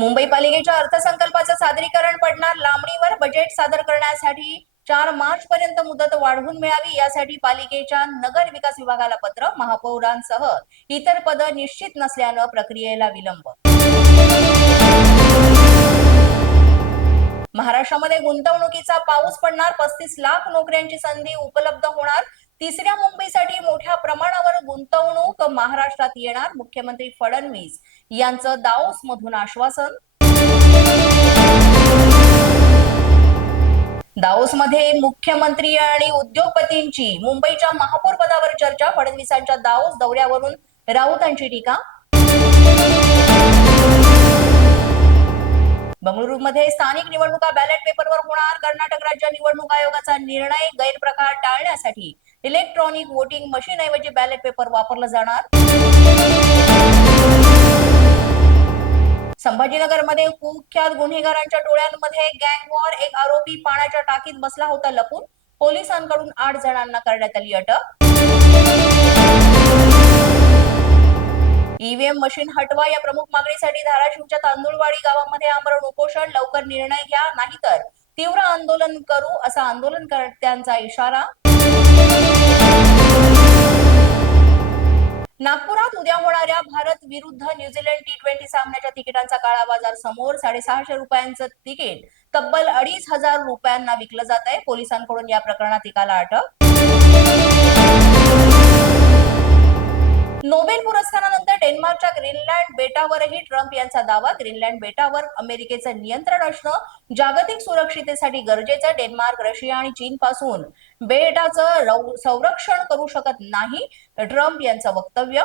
मुंबई पालिकेच्या अर्थसंकल्पाचं सादरीकरण पडणार लांबणीवर. बजेट सादर करण्यासाठी 4 मार्च पर्यंत मुदत वाढवून मिळावी यासाठी पालिकेच्या नगर विकास विभागाला पत्र. महापौरांसह इतर पद निश्चित नसल्यानं प्रक्रियेला विलंब. महाराष्ट्रामध्ये गुंतवणुकीचा पाऊस पडणार. 35 लाख नोकऱ्यांची संधी उपलब्ध होणार. तिसऱ्या मुंबईसाठी मोठ्या प्रमाणावर गुंतवणूक महाराष्ट्रात येणार. मुख्यमंत्री फडणवीस यांचं दाओस मधून आश्वासन. दाओस मध्ये मुख्यमंत्री आणि उद्योगपतींची मुंबईच्या महापौर पदावर चर्चा. फडणवीसांच्या दाओस दौऱ्यावरून राऊतांची टीका. बंगळुरूमध्ये स्थानिक निवडणुका बॅलेट पेपरवर होणार. कर्नाटक राज्य निवडणूक आयोगाचा निर्णय. गैरप्रकार टाळण्यासाठी इलेक्ट्रॉनिक वोटिंग मशीन ऐवजी बॅलेट पेपर वापरलं जाणार. संभाजीनगरमध्ये कुख्यात गुन्हेगारांच्या टोळ्यांमध्ये गँग वॉर. एक आरोपी पाण्याच्या टाकीत बसला होता लपून. पोलिसांकडून 8 जणांना करण्यात आली अटक. ईव्हीएम मशीन हटवा या प्रमुख मागणीसाठी धाराशिवच्या तांदुळवाडी गावामध्ये आमरण उपोषण. लवकर निर्णय घ्या नाहीतर तीव्र आंदोलन करू असा आंदोलनकर्त्यांचा इशारा. नागपुरात उद्या होणाऱ्या भारत विरुद्ध न्यूझीलंड T20 सामन्याच्या तिकिटांचा काळा बाजार समोर. 650 रुपयांचं तिकीट तब्बल 2500 रुपयांना विकलं जात आहे. पोलिसांकडून या प्रकरणात एकाला अटक. नोबेल पुरस्कारानंतर डेन्मार्कच्या ग्रीनलँड बेटावरही ट्रम्प यांचा दावा. ग्रीनलँड बेटावर अमेरिकेचं नियंत्रण असणं जागतिक सुरक्षिततेसाठी गरजेचं. डेन्मार्क, रशिया आणि चीन पासून बेटाचं संरक्षण करू शकत नाही, ट्रम्प यांचं वक्तव्य.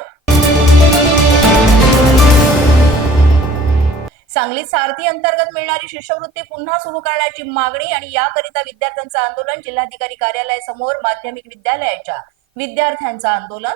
सांगलीत सारथी अंतर्गत मिळणारी शिष्यवृत्ती पुन्हा सुरू करण्याची मागणी आणि याकरिता विद्यार्थ्यांचं आंदोलन. जिल्हाधिकारी कार्यालयासमोर माध्यमिक विद्यालयाच्या विद्यार्थ्यांचं आंदोलन.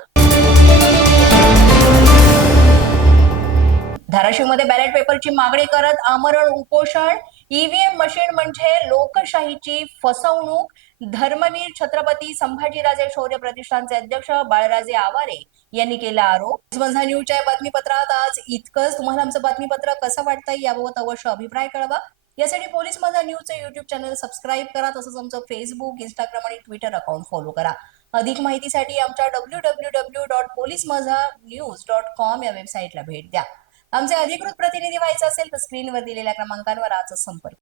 धाराशिवमध्ये बॅलेट पेपरची मागणी करत आमरण उपोषण. ईव्हीएम मशीन म्हणजे लोकशाहीची फसवणूक. धर्मवीर छत्रपती संभाजीराजे शौर्य प्रतिष्ठानचे अध्यक्ष बाळराजे आवारे यांनी केला आरोप. माझा न्यूजच्या बातमीपत्रात आज इतकंच. तुम्हाला आमचं बातमीपत्र कसं वाटतंय याबाबत अवश्य अभिप्राय कळवा. यासाठी पोलीस माझा न्यूजचं युट्यूब चॅनल सबस्क्राईब करा. तसंच आमचं फेसबुक, इंस्टाग्राम आणि ट्विटर अकाउंट फॉलो करा. अधिक माहितीसाठी आमच्या www.policemazhanews.com या वेबसाईटला भेट द्या. आमचे अधिकृत प्रतिनिधी व्हायचे असेल तर स्क्रीनवर दिलेल्या क्रमांकावर आजच संपर्क